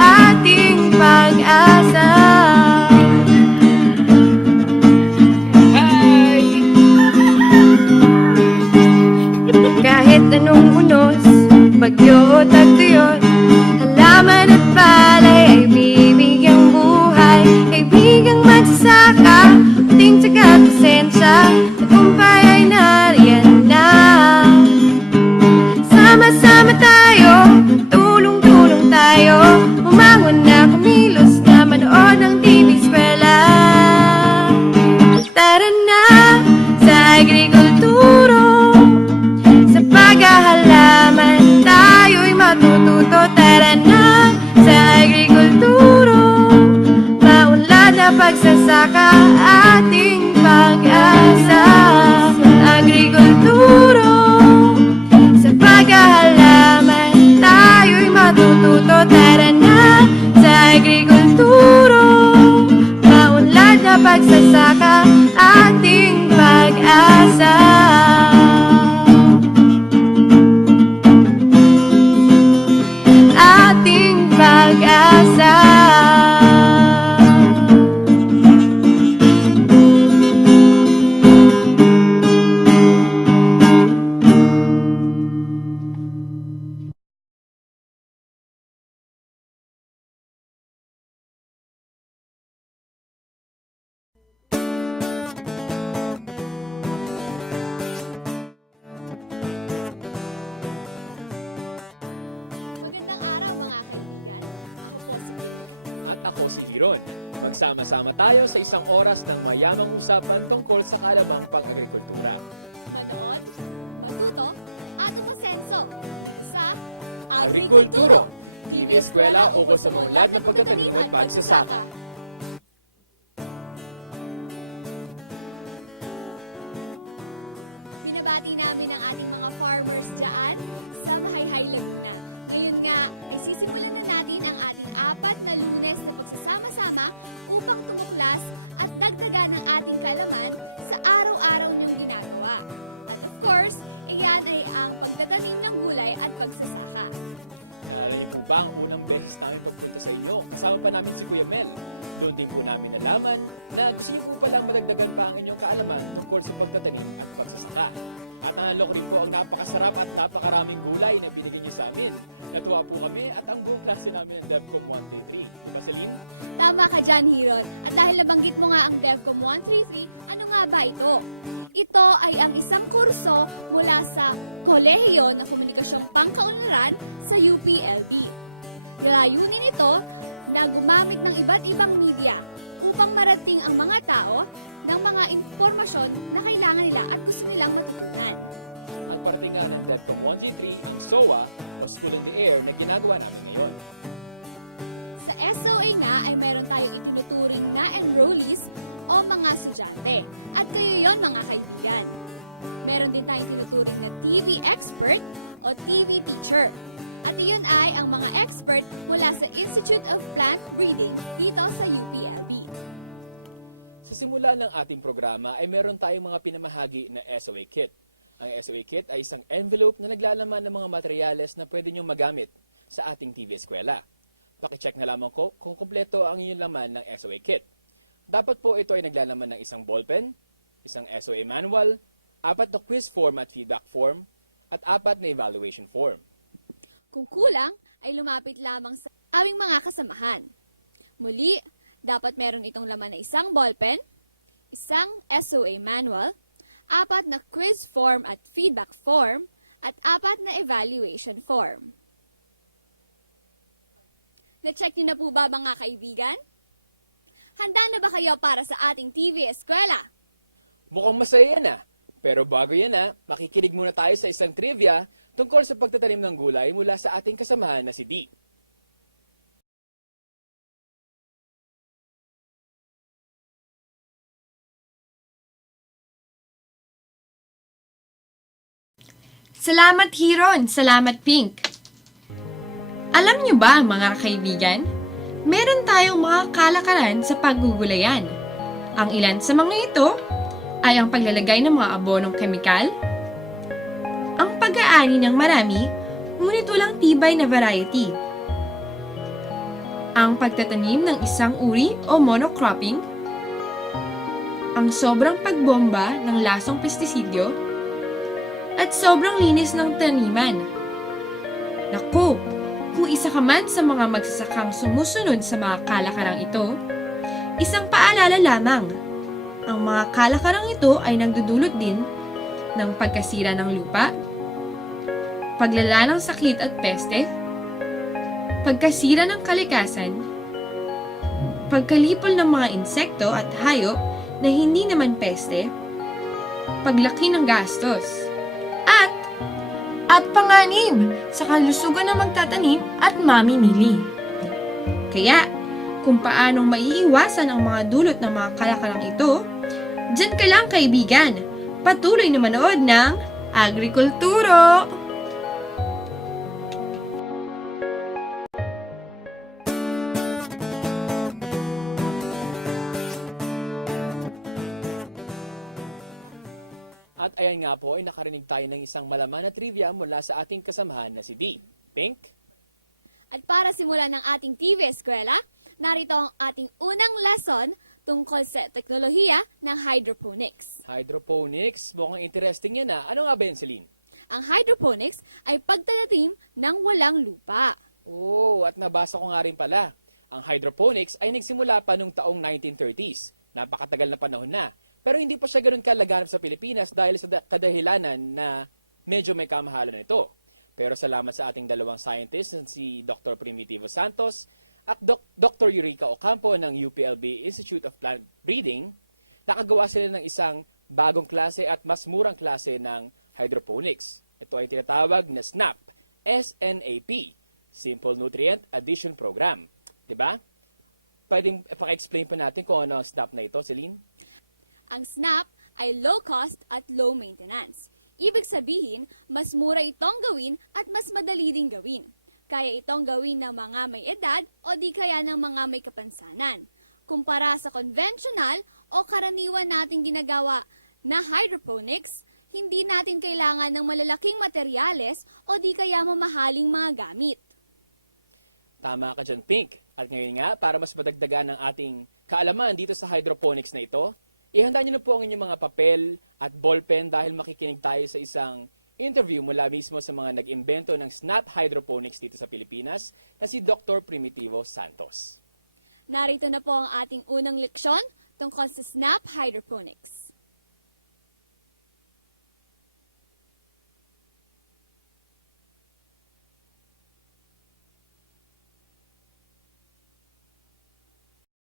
ating pag-asa. Kahit anong unos, bagyo o tagtuyot, halaman at palay ay bibigyang buhay. Kaibigang magsasaka, puting tsaga at pasensya, tagumpay ay nariyan na. Sama-sama tayo, tulong-tulong tayo, umangon na, kumilos na, manood ng TV Eskwela. Tara na sa agrikulturo, sa paghahalaman tayo'y matututo. Tara na sa agrikulturo, maunlad na pagsasaka ating pag-asa. Agrikulturo, sa paghahalaman tayo'y matututo. Tara na sa agrikulturo, maunlad na pagsasaka ating pag-asa. Ating pag-asa. Magandang araw mga kaibigan. Ako po si Pink. At ako si Hiron. Magsama-sama tayo sa isang oras ng mayamang usapan tungkol sa kaalamang pang-agrikultura. Manood, matuto, at umasenso dito sa Agrikulturo, TV Eskwela ukol sa maunlad ng pagtatanim at pagsasaka. Binabati namin ang ating mga farmers dyan sa Mahayhay, Laguna. Ngayon nga ay sisimulan na natin ang ating 4 na Lunes na pagsasama-sama upang tumuklas at dagdagan ang ating kaalaman sa araw-araw niyong ginagawa. At of course, iyan ay ang pagtatanim ng gulay at pagsasaka. Naalala niyo po ba ang unang beses namin pagpunta sa inyo? Kasama pa namin si Kuya Mel. Doon din po namin nalaman na gusto niyo po palang madagdagan pa ang inyong kaalaman tungkol sa pagtatanim at pagsasaka. At nanalo ko rin po ang napakasarap at napakaraming gulay na binigyan niyo sa amin. Natuwa po kami at ang buong klase namin ng DevCom 133. Di ba, Celine? Tama ka dyan, Hiron. At dahil nabanggit mo nga ang DevCom 133, ano nga ba ito? Ito ay ang isang kurso mula sa Kolehiyo ng Komunikasyong Pangkaunlaran sa UPLB. Layunin ito na gumamit ng iba't ibang media upang marating ang mga tao ng mga impormasyon na kailangan nila at gusto nilang matutunan. At parte nga ng DevCom 133 ang SOA o School in the Air na ginagawa namin ngayon. Sa SOA nga ay meron tayong itinuturing na enrollees o mga estudyante. At kayo yon mga kaibigan. Meron din tayong tinuturing na TV expert o TV teacher. At iyon ay ang mga expert mula sa Institute of Plant Breeding dito sa UPLB. Sa simula ng ating programa ay meron tayong mga pinamahagi na SOA Kit. Ang SOA Kit ay isang envelope na naglalaman ng mga materyales na pwede niyong magamit sa ating TV Eskwela. Pakicheck na lamang ko kung kumpleto ang inyong laman ng SOA Kit. Dapat po ito ay naglalaman ng isang ballpen, isang SOA manual, 4 na quiz form at feedback form, at 4 na evaluation form. Kung kulang, ay lumapit lamang sa aming mga kasamahan. Muli, dapat meron itong laman na isang ballpen, isang SOA manual, 4 na quiz form at feedback form, at 4 na evaluation form. Na-check niyo na po ba mga kaibigan? Handa na ba kayo para sa ating TV Eskwela? Mukhang masaya yan ah. Pero bago yan makikinig muna tayo sa isang trivia tungkol sa pagtatanim ng gulay mula sa ating kasamahan na si D. Salamat Hiron, salamat Pink. Alam niyo ba mga kaibigan, meron tayong mga kalakaran sa paggugulayan. Ang ilan sa mga ito ay ang paglalagay ng mga abonong kemikal, ang pag-aani ng marami, ngunit walang tibay na variety, ang pagtatanim ng isang uri o monocropping, ang sobrang pagbomba ng lasong pestisidyo, at sobrang linis ng taniman. Naku, kung isa ka man sa mga magsasakang sumusunod sa mga kalakarang ito, isang paalala lamang. Ang mga kalakarang ito ay nagdudulot din ng pagkasira ng lupa, paglala ng sakit at peste, pagkasira ng kalikasan, pagkalipol ng mga insekto at hayop na hindi naman peste, paglaki ng gastos, at panganib sa kalusugan ng magtatanim at mamimili. Kaya, kung paanong maiiwasan ang mga dulot ng mga kalakarang ito, diyan ka lang kaibigan, patuloy na manood ng Agrikulturo! At ayan nga po ay nakarinig tayo ng isang malaman na trivia mula sa ating kasamahan na si D. Pink? At para simulan ng ating TV Eskwela, narito ang ating unang lesson tungkol sa teknolohiya ng hydroponics. Hydroponics, mukhang interesting yan ah. Ano nga ba yan, Celine? Ang hydroponics ay pagtatanim ng walang lupa. Oh, at nabasa ko nga rin pala. Ang hydroponics ay nagsimula pa noong taong 1930s. Napakatagal na panahon na. Pero hindi pa siya ganun kalaganap sa Pilipinas dahil sa kadahilanan na medyo may kamahalan nito. Pero salamat sa ating dalawang scientists, si Dr. Primitivo Santos at Dr. Eureka Ocampo ng UPLB Institute of Plant Breeding, nakagawa sila ng isang bagong klase at mas murang klase ng hydroponics. Ito ay tinatawag na SNAP, S-N-A-P, Simple Nutrient Addition Program. Diba? Pwedeng paka-explain pa natin kung ano ang SNAP na ito, Celine? Ang SNAP ay low cost at low maintenance. Ibig sabihin, mas mura itong gawin at mas madali ding gawin. Kaya itong gawin ng mga may edad o di kaya ng mga may kapansanan. Kumpara sa conventional o karaniwan nating ginagawa na hydroponics, hindi natin kailangan ng malalaking materyales o di kaya mamahaling mga gamit. Tama ka dyan, Pink. At ngayon nga, para mas madagdagan ang ating kaalaman dito sa hydroponics na ito, ihanda niyo na po ang inyong mga papel at ballpen dahil makikinig tayo sa isang interview mula mismo sa mga nag-imbento ng SNAP Hydroponics dito sa Pilipinas na si Dr. Primitivo Santos. Narito na po ang ating unang leksyon tungkol sa SNAP Hydroponics.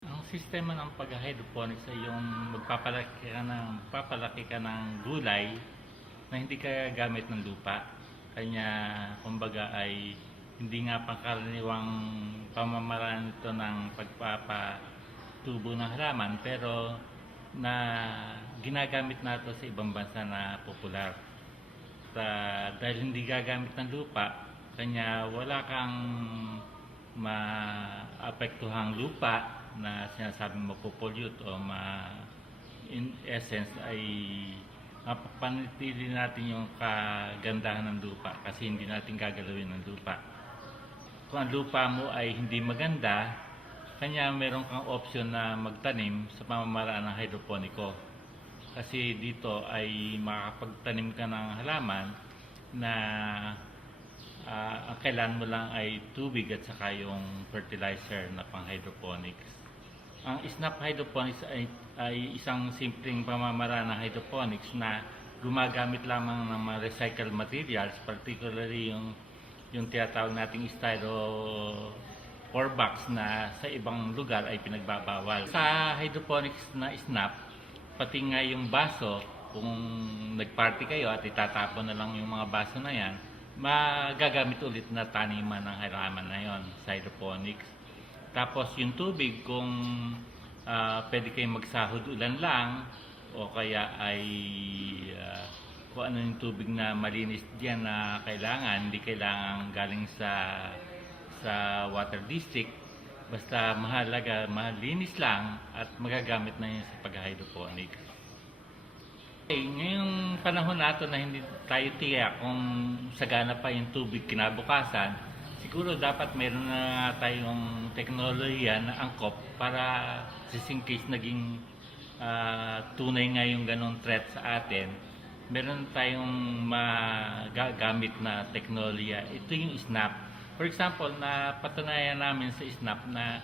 Ang sistema ng pag-hydroponics ay yung magpapalaki ka ng gulay na hindi ka gamit ng lupa. Kanya, kumbaga ay hindi nga pangkaraniwang pamamaraan ito ng pagpapatubo ng halaman, pero na ginagamit nato sa ibang bansa na popular. Dahil hindi gagamit ng lupa, kanya wala kang maapektuhang lupa na sinasabing mapopollute o in essence ay mapapanatili natin yung kagandahan ng lupa kasi hindi natin gagalawin ng lupa. Kung ang lupa mo ay hindi maganda, kanya meron kang option na magtanim sa pamamaraan ng hydroponiko. Kasi dito ay makakapagtanim ka ng halaman na ang kailangan mo lang ay tubig at saka yung fertilizer na pang hydroponics. Ang SNAP Hydroponics ay isang simpleng pamamaraan ng hydroponics na gumagamit lamang ng mga recycled materials, particularly yung tinatawag nating styrofoam box na sa ibang lugar ay pinagbabawal. Sa hydroponics na SNAP, pati nga yung baso, kung nagparty kayo at itatapon na lang yung mga baso na yan, magagamit ulit na taniman ng halaman na yon sa hydroponics. Tapos yung tubig, kung pwede kayong magsahod ulan lang o kaya ay kung ano yung tubig na malinis diyan na kailangan, hindi kailangan galing sa water district, basta mahalaga, malinis lang at magagamit na yun sa pag-hydroponics. Ngayong panahon nato na hindi tayo tiyak kung sagana pa yung tubig kinabukasan, siguro dapat mayroon na tayong teknolohiya na angkop para just in case naging tunay nga yung ganong threat sa atin, meron tayong magagamit na teknolohiya. Ito yung SNAP. For example, napatunayan namin sa SNAP na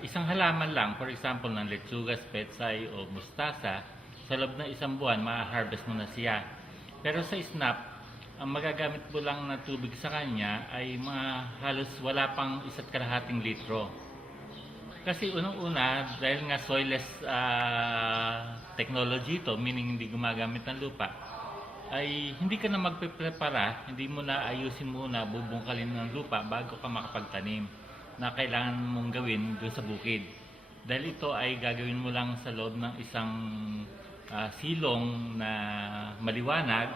isang halaman lang, for example, ng lechugas, petsay o mustasa, sa loob ng isang buwan, ma-harvest mo na siya. Pero sa SNAP, ang magagamit mo lang na tubig sa kanya ay mga halos wala pang 1.5 litro. Kasi unang-una, dahil nga soilless technology ito, meaning hindi gumagamit ng lupa, ay hindi ka na magpe-prepara, hindi mo na ayusin muna, bubungkalin ng lupa bago ka makapagtanim na kailangan mong gawin doon sa bukid. Dahil ito ay gagawin mo lang sa loob ng isang silong na maliwanag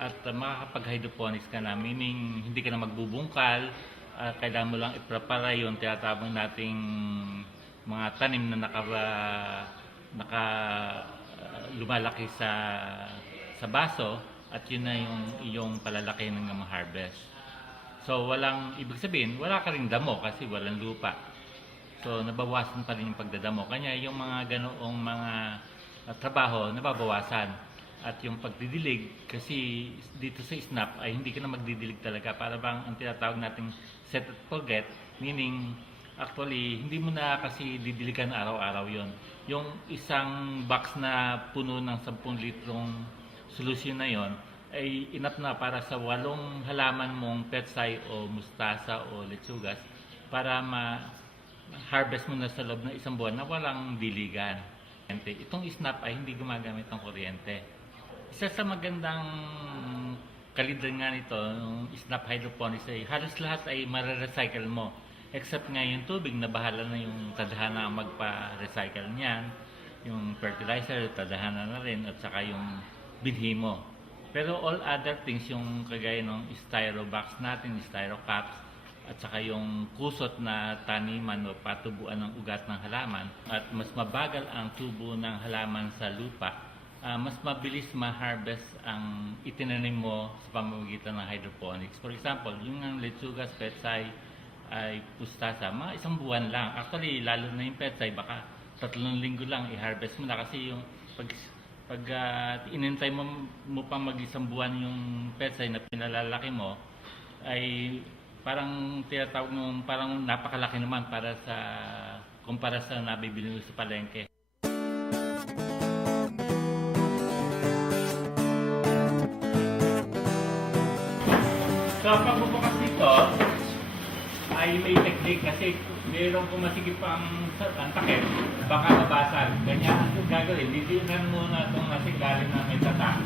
at makakapag-hydroponics ka na, meaning hindi ka na magbubungkal, kailangan mo lang i-prepara yung tinatawag nating mga tanim na lumalaki sa baso at yun na yung iyong palalaki ng harvest. So ibig sabihin, wala ka rin damo kasi walang lupa. So nabawasan pa rin yung pagdadamo. Kanya yung mga ganoong mga trabaho nababawasan. At yung pagdidilig, kasi dito sa SNAP ay hindi ka na magdidilig talaga. Para bang ang tinatawag nating set and forget, meaning actually hindi mo na kasi didiligan araw-araw yon. Yung isang box na puno ng 10 litrong solusyon na yon ay enough na para sa 8 halaman mong petsay o mustasa o lechugas para ma-harvest mo na sa loob ng isang buwan na walang diligan. Itong SNAP ay hindi gumagamit ng kuryente. Isa sa magandang kalidad nga nito, yung SNAP hydroponics ay halos lahat ay mare-recycle mo. Except nga yung tubig na bahala na yung tadhana ang magpa-recycle niyan. Yung fertilizer, tadhana na rin at saka yung binhi mo. Pero all other things, yung kagaya ng styro box natin, styro cups, at saka yung kusot na taniman o patubuan ng ugat ng halaman, at mas mabagal ang tubo ng halaman sa lupa, mas mabilis ma-harvest ang itinanim mo sa pamamagitan ng hydroponics. For example, yung ng lechugas, petsay, ay mustasa, mga 1 buwan lang. Actually, lalo na yung petsay, baka 3 linggo lang i-harvest mo na kasi yung pag inintay mo pa mag-1 buwan yung petsay na pinalalaki mo, ay parang tinatawag mo, parang napakalaki naman para sa kumpara sa nabibili mo sa palengke. So, pagbubukas nito ay may technique kasi mayroong kumasigip pa ang takip, baka mabasag. Ganyan ang gagawin, didiinan muna itong nasigarin na may tatak.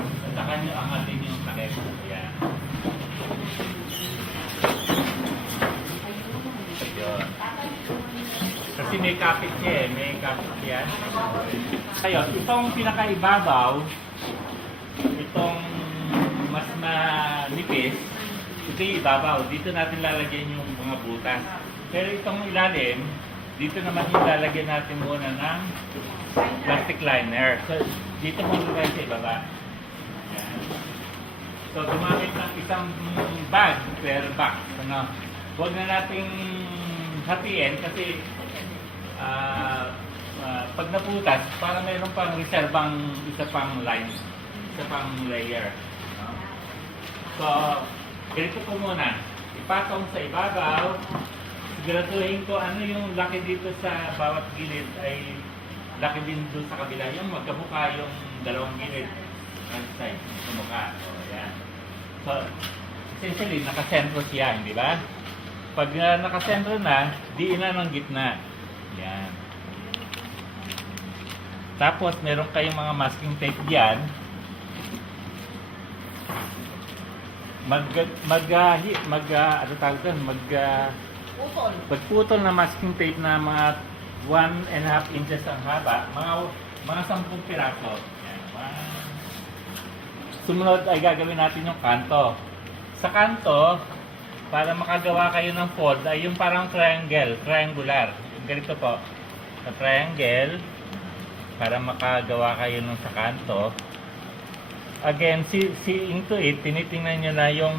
At saka nyo angatin yung takip. Yan. Kasi may kapit siya eh, may kapit yan. Ayun, itong pinakaibabaw, itong mas manipis, ito yung ibabaw. Dito natin lalagyan yung mga butas. Pero itong ilalim, dito naman yung lalagyan natin muna ng plastic liner. So, dito muna tayo sa ibaba. Ayan. So, gumamit ng isang bag per box. Ano? Huwag na nating hatiin kasi pag naputas, para mayroon pang reservang isa pang line, isa pang layer. So, ganito po muna. Ipatong sa ibabaw. Siguraduhin ko ano yung laki dito sa bawat gilid ay laki din doon sa kabila. Yung magkamukha yung 2 gilid on side sa mukha. So, yan. So, essentially, nakasentro siya, di ba? Pag nakasentro na, diinan ng gitna. Yan. Tapos, meron kayong mga masking tape diyan. Pagputol na masking tape na mga 1.5 inches ang haba, mga 10 piraso. Yan. Sumunod ay gagawin natin yung kanto. Sa kanto, para makagawa kayo ng fold, ay yung parang triangular. Yung ganito po, sa triangle, para makagawa kayo ng sa kanto. Again, seeing to it, tinitingnan nyo na yung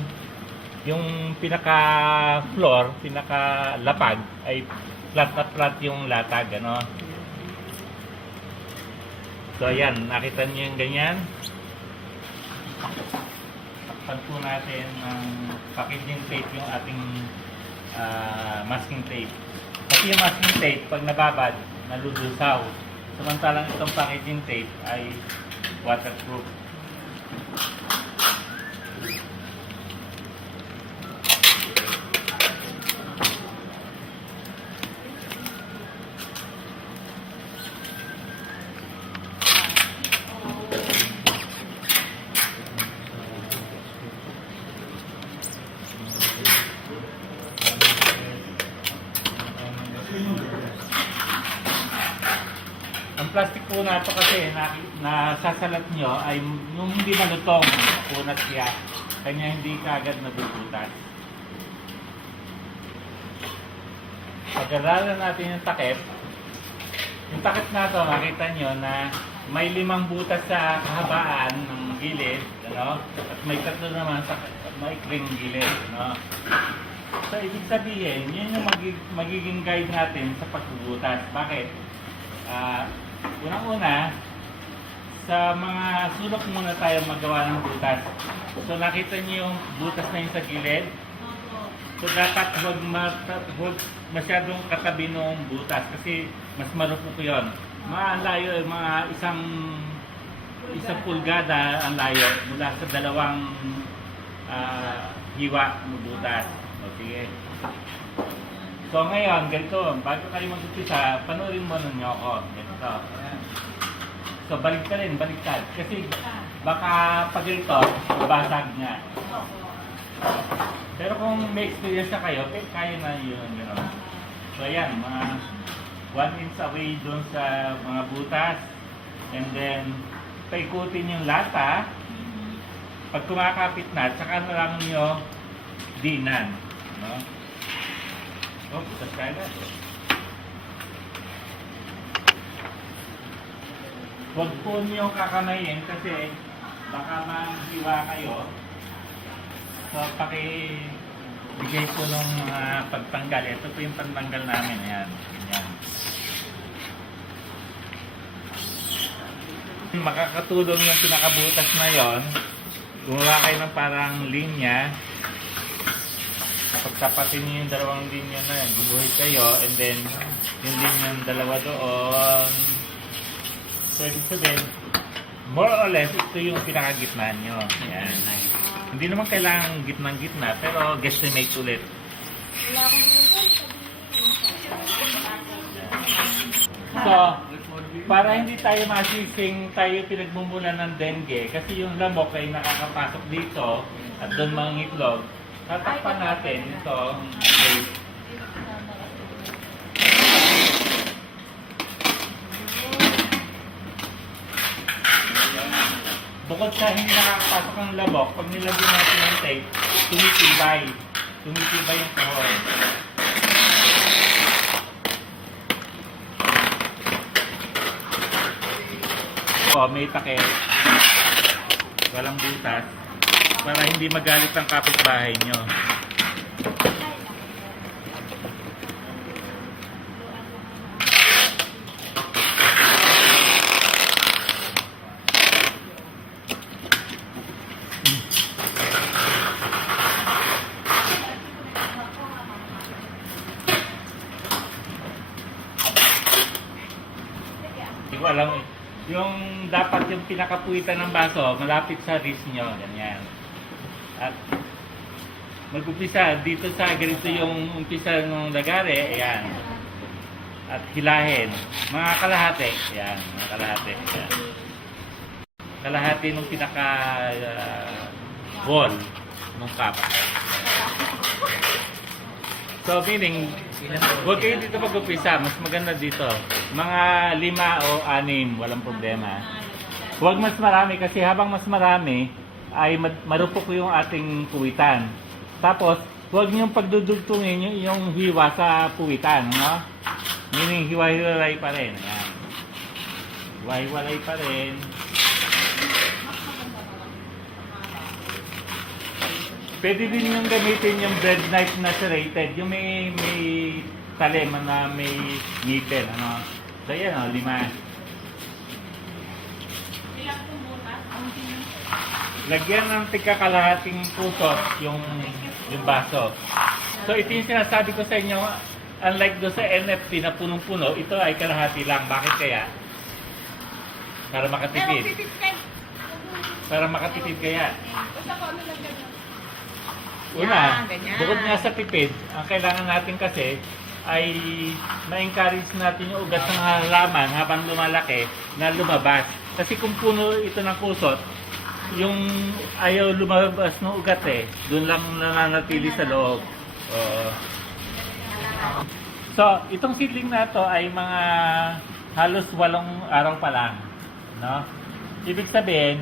yung pinaka-floor, pinaka-lapag ay flat na flat yung latag, ano. So ayan, nakita niyo yung ganyan. Takpan po natin ng packaging tape yung ating masking tape. Kasi yung masking tape, pag nababad, nalulusaw. Samantalang itong packaging tape ay waterproof. Ang plastic po na ito kasi nasasalat nyo ay nung hindi malutong, punat siya. Kanya hindi kaagad nabubutas. Pag-aralan natin yung takip na ito, makita nyo na may 5 butas sa kahabaan ng gilid, ano? At may 3 naman sa maikling gilid. Ano? So, ibig sabihin, yun yung magiging guide natin sa pagbubutas. Bakit? Unang-una, sa mga sulok muna tayo magawa ng butas. So nakita niyo yung butas na yung sa gilid. So dapat huwag masyadong katabi ng butas kasi mas marupok yun. Malayo, mga isang pulgada ang layo mula sa 2 hiwa ng butas. So sige. So ngayon, ganito, bago tayo mag-umpisa, panoorin mo nun nyo ako. Ganito. So baliktad. Kasi baka pag ganito, babasag nga. Pero kung may experience na kayo, kaya na yun. Gano'n. So ayan, mga 1 inch away dun sa mga butas. And then, paikutin yung lata. Pag kumakapit na, tsaka na lang nyo dinan. No? So, butas tayo na. Huwag po niyo kakamayin kasi baka mahiwa kayo. So, pakibigay po ng mga pagtanggal. Ito po yung pagtanggal namin. Yan. Yan. Makakatulong yung pinakabutas na yon. Gumawa kayo ng parang linya. Pagtapatin niyo yung 2 linya na yan. Gubuhit kayo and then yung linya yung 2 doon. So, ibig sabihin, more or less, ito yung pinakagitna nyo. Ayan. Hindi naman kailangan gitnang-gitna, pero guesstimate ulit. So, para hindi tayo masising tayo pinagmumulan ng dengue, kasi yung lamok ay nakakapasok dito at doon mga itlog, tatakpan natin ito. Okay. Bukod sa hindi nakakapasok ng lamok, pag nilagyan natin ng tape, tumitibay. Tumitibay yung kahon. O, may takip. Walang butas. Para hindi magalit ang kapitbahay nyo. Alam, yung dapat yung pinakapuwitan ng baso malapit sa wrist nyo, ganyan. At mag-umpisa dito sa ganito yung umpisa ng lagare, ayan. At hilahin, mga kalahati, ayan, mga kalahati. Ayan. Kalahati ng pinaka ball ng cup. So meaning, huwag kayo dito mag-umpisa, mas maganda dito. Mga 5 o 6, walang problema. Huwag mas marami kasi habang mas marami ay marupok yung ating puwitan. Tapos, huwag niyong pagdudugtungin yung hiwa sa puwitan, no? Meaning, hiwa-hiwalay pa rin. Yan. Hiwa-hiwalay pa rin. Pwede din yung gamitin yung bread knife na serrated, yung may talim na may nipple. Ano. So yan, 5. Lagyan ng tigkakalahating kusot yung baso. So ito yung sinasabi ko sa inyo, unlike doon sa NFT na punong-puno, ito ay kalahati lang. Bakit kaya? Para makatipid. Para makatipid kaya. Una, bukod nga sa tipid, ang kailangan natin kasi ay ma-encourage natin yung ugat ng halaman habang lumalaki na lumabas. Kasi kung puno ito ng kusot, yung ayaw lumabas ng ugat doon lang nananatili sa loob. Oo. So, itong seedling na to ay mga halos 8 araw pa lang. No? Ibig sabihin,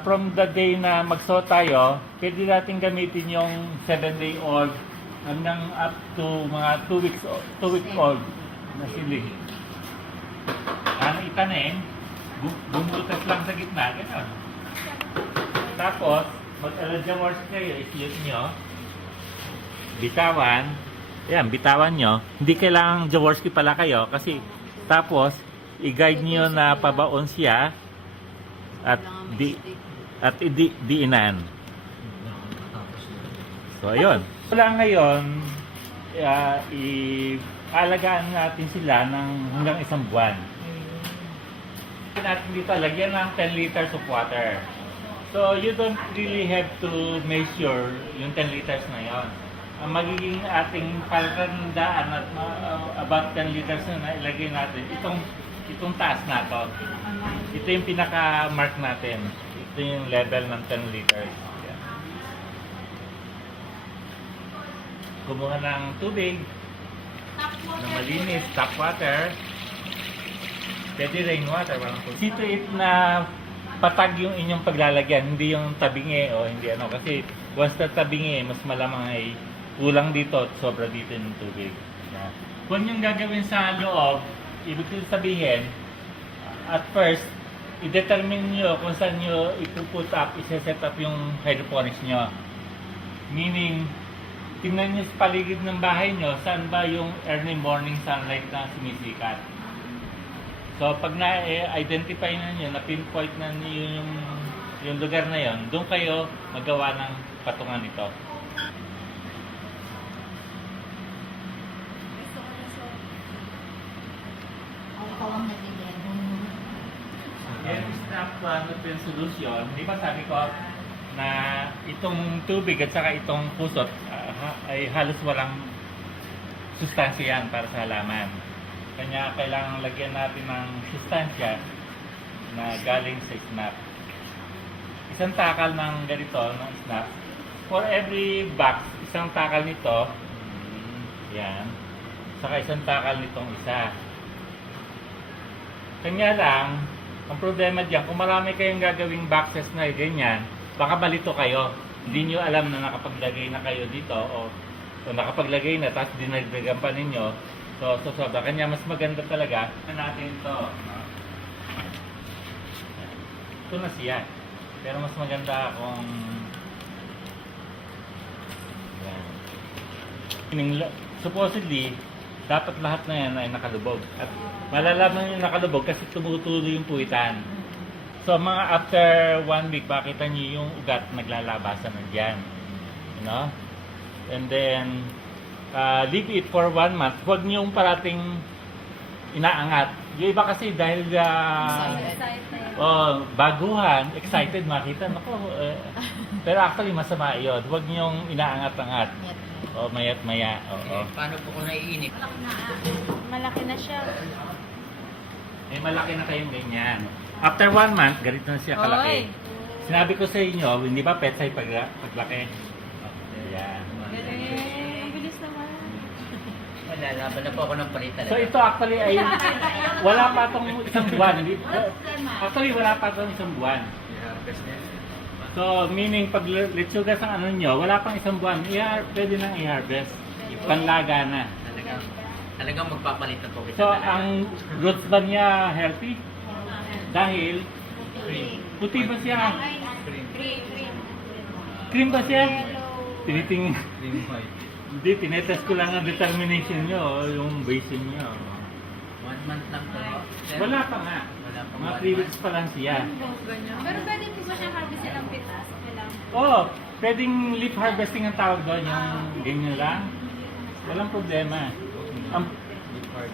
from the day na magso tayo, pwede natin gamitin yung 7-day old hanggang up to mga 2 weeks old na seedling. Ano itanim, bumutas lang sa gitna, gano'n. Tapos, mag-Jaworski kayo, isiyot nyo, bitawan, yan, bitawan nyo. Hindi kailangang Jaworski pala kayo kasi tapos, i-guide nyo na pabaon siya at diinan. So, ayun. Wala ngayon, i-alagaan natin sila ng hanggang 1 buwan. Natin dito, lagyan ng 10 liters of water. So, you don't really have to measure yung 10 liters na yon. Ang magiging ating palatandaan at about 10 liters na ilagay natin, itong taas na to. Ito yung pinaka-mark natin. Ito yung level ng 10 liters. Yan. Kumuha ng tubig, malinis, tap water, pwede rainwater. See to it na patag yung inyong paglalagyan, hindi yung tabingi o hindi ano. Kasi once na tabingi, mas malamang ay kulang dito at sobra dito ng tubig. Yan. Kung yung gagawin sa loob, ibig sabihin, at first, i-determine nyo kung saan nyo ipuput up, isa-set up yung hydroponics nyo. Meaning, tingnan nyo sa paligid ng bahay nyo, saan ba yung early morning sunlight na sumisikat. So, pag na-identify na nyo, na-pinpoint na nyo yung lugar na yon, doon kayo magawa ng patungan nito. Ikaw ang nag-demo. Yan yung snap nutrient solution. Di ba sabi ko na itong tubig at saka itong pusot ay halos walang sustansya yan para sa halaman. Kanya kailangan lagyan natin ng sustansya na galing sa snap. Isang takal ng ganito, ng snap. For every box, isang takal nito. Yan. Saka isang takal nitong isa. Kanya lang, ang problema diyan, kung marami kayong gagawing boxes na ganyan, baka balito kayo. Hindi nyo alam na nakapaglagay na kayo dito o nakapaglagay na, tapos dinagdagan pa ninyo. So sobra. Kanya mas maganda talaga na natin ito. Ito na siya. Pero mas maganda kung yan. Supposedly, dapat lahat na yan ay nakalubog. At malalaman yung nakalubog kasi tumutuloy yung puwitan. So mga after 1 week, makita niyo yung ugat naglalabasan na dyan. You know? And then, leave it for 1 month. Huwag niyong parating inaangat. Yung iba kasi dahil baguhan, excited makita. Pero actually masama yun. Huwag niyong inaangat-angat. O mayat-maya. Paano po kung naiinip? Malaki na siya. May malaki na kayong ganyan. After 1 month, ganito na siya kalaki. Sinabi ko sa inyo, hindi ba petsay paglaki? Ayan. Galing. Ang bilis naman. Nalalaban na po ako ng palitan. So ito actually ay wala pa itong 1 buwan. Actually wala pa itong 1 buwan. So meaning pag letsugas ang ano nyo, wala pang 1 buwan, pwede nang i-harvest. Panlaga na. Talagang magpapalit na po. So ang roots ba niya healthy? Dahil puti ba siya? Cream ba siya? Yellow. Tinitingin. Cream white. Hindi, tinetest ko lang ang determination nyo, yung basing nyo. 1 month lang po. Wala pa nga. Wala pa. Mga 3 weeks pa lang siya. Pero pwede po ba siyang harvestin ng pitas? Okay lang. Oo, pwedeng leaf harvesting ang tawag doon, yung ganyan lang. Walang problema. Ang,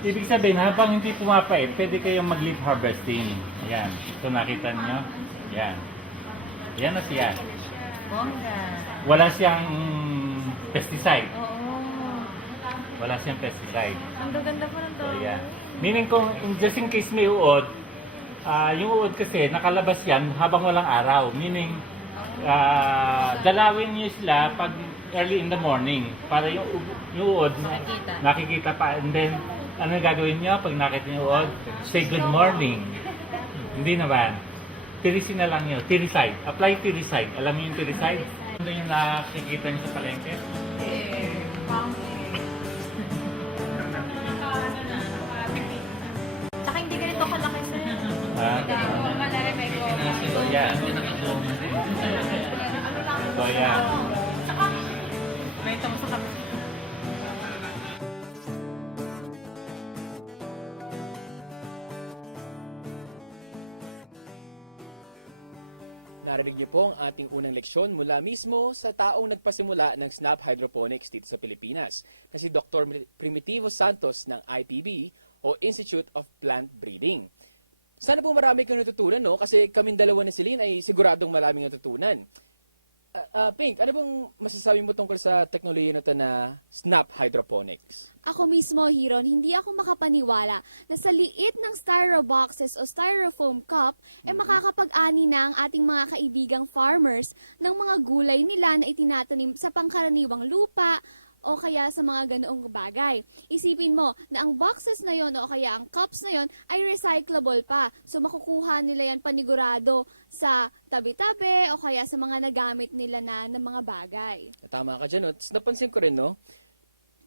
ibig sabihin, habang hindi pumapait, pwede kayong mag-leaf harvesting. Ayan, ito nakita nyo. Ayan. Yan na siya. Malaki na siya. Bongga. Wala siyang pesticide. Oo. Wala siyang pesticide. Ang gaganda pa ng So, tao. yeah. Meaning kung just in case may uod, yung uod kasi nakalabas yan habang walang araw. Meaning, dalawin niyo sila pag early in the morning para yung uod nakikita pa. And then, ano gagawin niyo pag nakita niyo yung uod? Say good morning. Hindi naman. Tirisin na lang yun. Tiricide. Apply tiricide. Alam niyo yung tiricide? Ano yung nakikita niyo sa palengke? Tsaka hindi ganito kalaki, sir. So, yeah. So, yeah. May ito mo sa kami. Narinig niyo po ang ating unang leksyon mula mismo sa taong nagpasimula ng Snap Hydroponics dito sa Pilipinas, na si Dr. Primitivo Santos ng IPB o Institute of Plant Breeding. Sana po marami kang natutunan, no? Kasi kaming dalawa ni Celine ay siguradong maraming natutunan. Pink, ano bang masasabi mo tungkol sa teknolohiya na ito na Snap Hydroponics? Ako mismo, Hiron, hindi ako makapaniwala na sa liit ng styro boxes o styrofoam cup, makakapag-ani na ang ating mga kaibigang farmers ng mga gulay nila na itinatanim sa pangkaraniwang lupa o kaya sa mga ganoong bagay. Isipin mo na ang boxes na yon o kaya ang cups na yon ay recyclable pa. So makukuha nila yan panigurado sa tabi-tabi o kaya sa mga nagamit nila na mga bagay. Tama ka dyan, no? Napansin ko rin, no?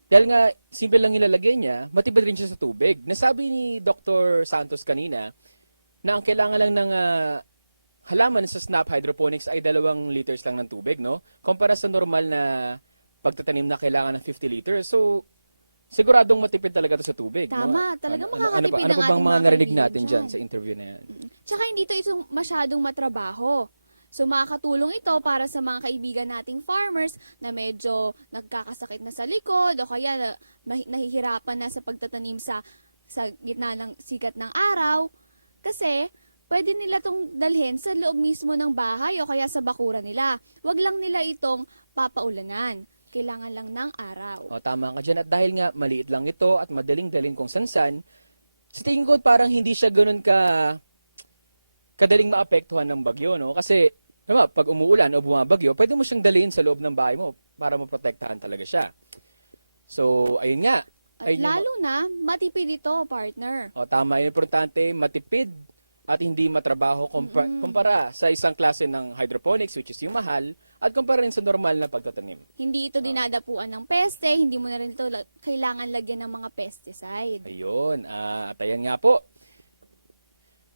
Dahil nga, simple lang ilalagay niya, matibad rin siya sa tubig. Nasabi ni Dr. Santos kanina na ang kailangan lang ng halaman sa Snap Hydroponics ay 2 liters lang ng tubig, no? Kumpara sa normal na pagtatanim na kailangan ng 50 liters. So, siguradong matipid talaga to sa tubig. Tama, no? talagang Ano makakatipid pa ang bang ating mga mga narinig kaibigan natin dyan dyan. sa interview na yan? Tsaka hindi ito masyadong matrabaho. So makakatulong ito para sa mga kaibigan nating farmers na medyo nagkakasakit na sa likod o kaya nahihirapan na sa pagtatanim sa gitna ng sikat ng araw. Kasi pwede nila itong dalhin sa loob mismo ng bahay o kaya sa bakura nila. Huwag lang nila itong papaulanan. Kailangan lang ng araw. O, tama ka dyan. At dahil nga maliit lang ito at madaling-daling kung sansan, sa tingin ko parang hindi siya ganun kadaling maapektuhan ng bagyo, no? Kasi, pag umuulan o bumabagyo, pwede mo siyang dalhin sa loob ng bahay mo para maprotektahan talaga siya. So, ayun nga. At Ayun yung- lalo na, matipid ito, partner. O, tama, yung importante, matipid at hindi matrabaho kumpara sa isang klase ng hydroponics, which is yung mahal, at kumpara rin sa normal na pagtatanim. Hindi ito dinadapuan ng peste, hindi mo na rin ito kailangan lagyan ng mga pesticide. Ayun, at ayan nga po.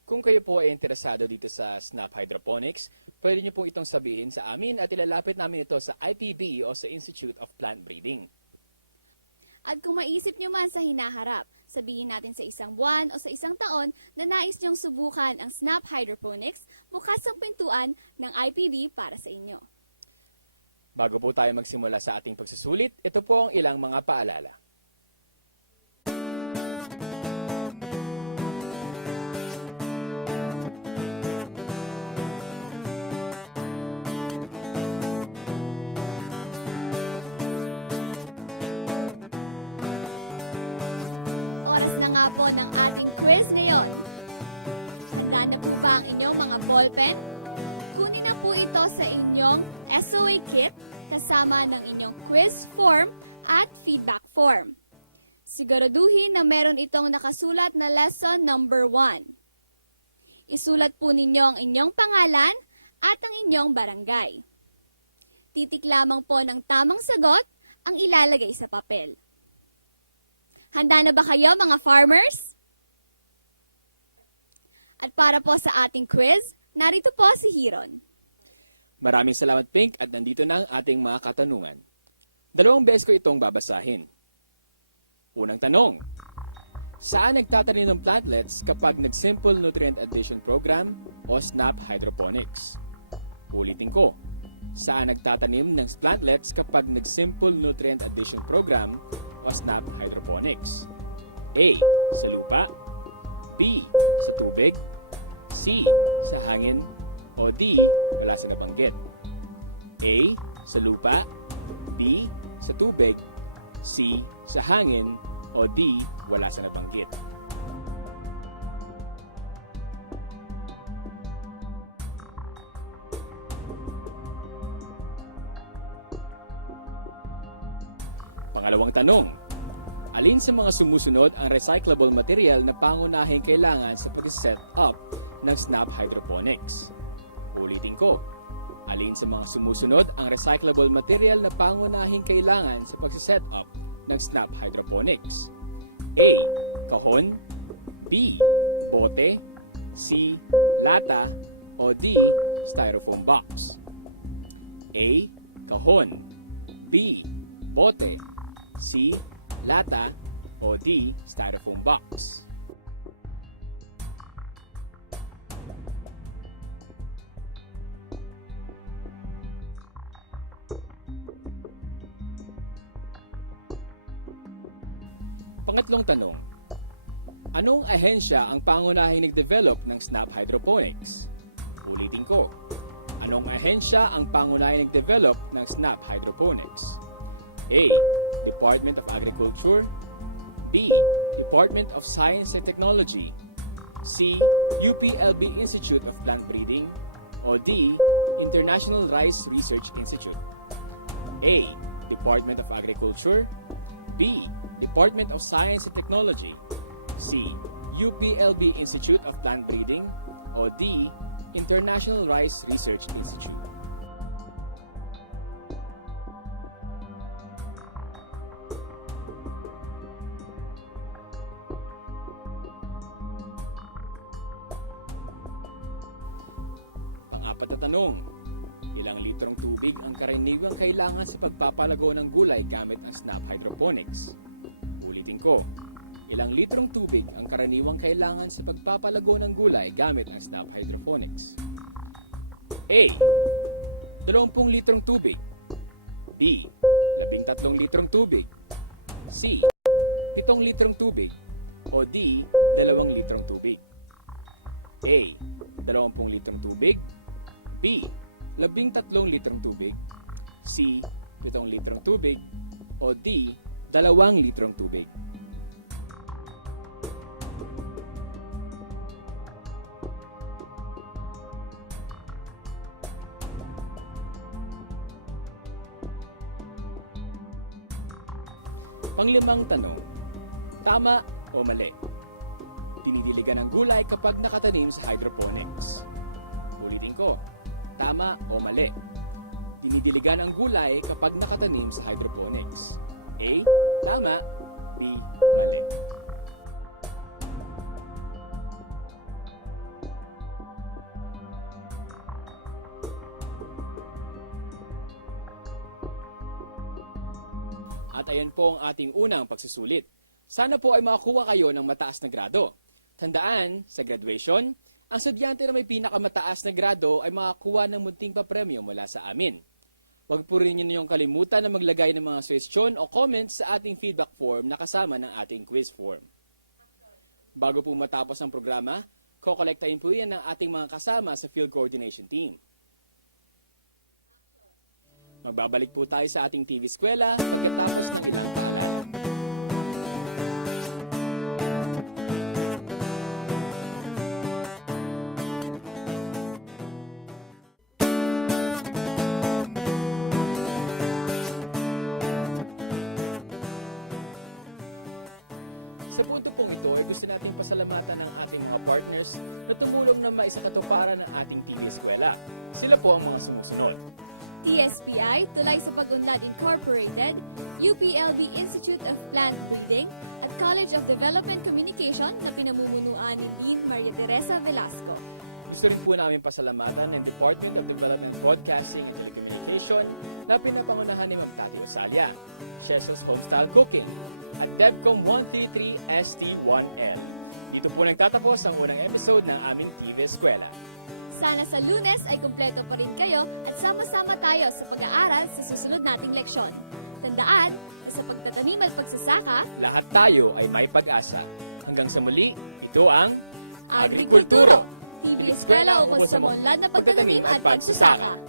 Kung kayo po ay interesado dito sa Snap Hydroponics, pwede niyo po itong sabihin sa amin at ilalapit namin ito sa IPB o sa Institute of Plant Breeding. At kung maisip nyo man sa hinaharap, sabihin natin sa 1 buwan o sa 1 taon na nais nyong subukan ang Snap Hydroponics, bukas ang pintuan ng IPB para sa inyo. Bago po tayo magsimula sa ating pagsusulit, ito po ang ilang mga paalala. Oras na nga po ng ating quiz ngayon. Handa na po ba ang inyong mga ballpen? Kunin na po ito sa inyong SOA kit kasama ng inyong quiz form at feedback form. Siguraduhin na meron itong nakasulat na lesson number 1. Isulat po ninyo ang inyong pangalan at ang inyong barangay. Titik lamang po ng tamang sagot ang ilalagay sa papel. Handa na ba kayo mga farmers? At para po sa ating quiz, narito po si Hiron. Maraming salamat, Pink, at nandito na ang ating mga katanungan. 2 beses ko itong babasahin. Unang tanong, saan nagtatanim ng plantlets kapag nag-Simple Nutrient Addition Program o SNAP Hydroponics? Ulitin ko, saan nagtatanim ng plantlets kapag nag-Simple Nutrient Addition Program o SNAP Hydroponics? A. Sa lupa, B. Sa tubig, C. Sa hangin, o D. Wala sa nabanggit. A. Sa lupa, B. Sa tubig, C. Sa hangin, o D. Wala sa nabanggit. Pangalawang tanong, alin sa mga sumusunod ang recyclable material na pangunahing kailangan sa pag-set up ng SNAP Hydroponics? Ulitin ko, alin sa mga sumusunod ang recyclable material na pangunahing kailangan sa pag-set up ng SNAP Hydroponics? A. Kahon, B. Bote, C. Lata, o D. Styrofoam box? A. Kahon, B. Bote, C. Lata, o D. Styrofoam box? Pangatlong tanong, anong ahensya ang pangunahing nag-develop ng SNAP Hydroponics? Ulitin ko, anong ahensya ang pangunahing nag-develop ng SNAP Hydroponics? A. Department of Agriculture, B. Department of Science and Technology, C. UPLB Institute of Plant Breeding, o D. International Rice Research Institute? A. Department of Agriculture, B. Department of Science and Technology, C. UPLB Institute of Plant Breeding, o D. International Rice Research Institute? Pang-apat na tanong, ilang litrong tubig ang karaniwang kailangan sa pagpapalago ng gulay gamit ang SNAP Hydroponics? Ulitin ko, ilang litrong tubig ang karaniwang kailangan sa pagpapalago ng gulay gamit ang SNAP Hydroponics? A. 20 litrong tubig, B. 13 litrong tubig, C. 7 litrong tubig, o D. 2 litrong tubig? A. 20 litrong tubig, B. 13 litrong tubig, C. 7 litrong tubig, o D. 2 litrong tubig? Panglimang tanong, tama o mali? Dinidiligan ang gulay kapag nakatanim sa hydroponics. Ulitin ko, tama o mali? Dinidiligan ang gulay kapag nakatanim sa hydroponics. A. Tama, B. Mali. At ayan po ang ating unang pagsusulit. Sana po ay makakuha kayo ng mataas na grado. Tandaan, sa graduation, ang estudyante na may pinakamataas na grado ay makakuha ng munting papremyo mula sa amin. Huwag po rin ninyong kalimutan na maglagay ng mga suwestyon o comments sa ating feedback form na kasama ng ating quiz form. Bago po matapos ang programa, kokolektahin po yan ng ating mga kasama sa field coordination team. Magbabalik po tayo sa ating TV Eskwela pagkatapos ng ilang paalala. Sa punto pong ito ay gusto natin pasalamatan ng ating mga partners na tumulong na maisakatuparan ng ating TV Eskwela. Sila po ang mga sumusunod. TSPI, Tulay sa Pag-unlad Incorporated, UPLB Institute of Plant Breeding, at College of Development Communication na pinamumunuan ni Dean Maria Teresa Velasco. Gusto rin po namin pasalamatan ng Department of Development Broadcasting and Telecommunication na pinapangunahan ni Ma'am Tati Osalia, Chesel's Homestyle Cooking, at DevCom 133 ST1L. Dito po nagtatapos ang unang episode ng aming TV Eskwela. Sana sa Lunes ay kumpleto pa rin kayo at sama-sama tayo sa pag-aaral sa susunod nating leksyon. Tandaan na sa pagtatanim at pagsasaka, Lahat tayo ay may pag-asa. Hanggang sa muli, ito ang Agrikulturo, TV Eskwela ukol sa maunlad na pagtatanim at pagsasaka.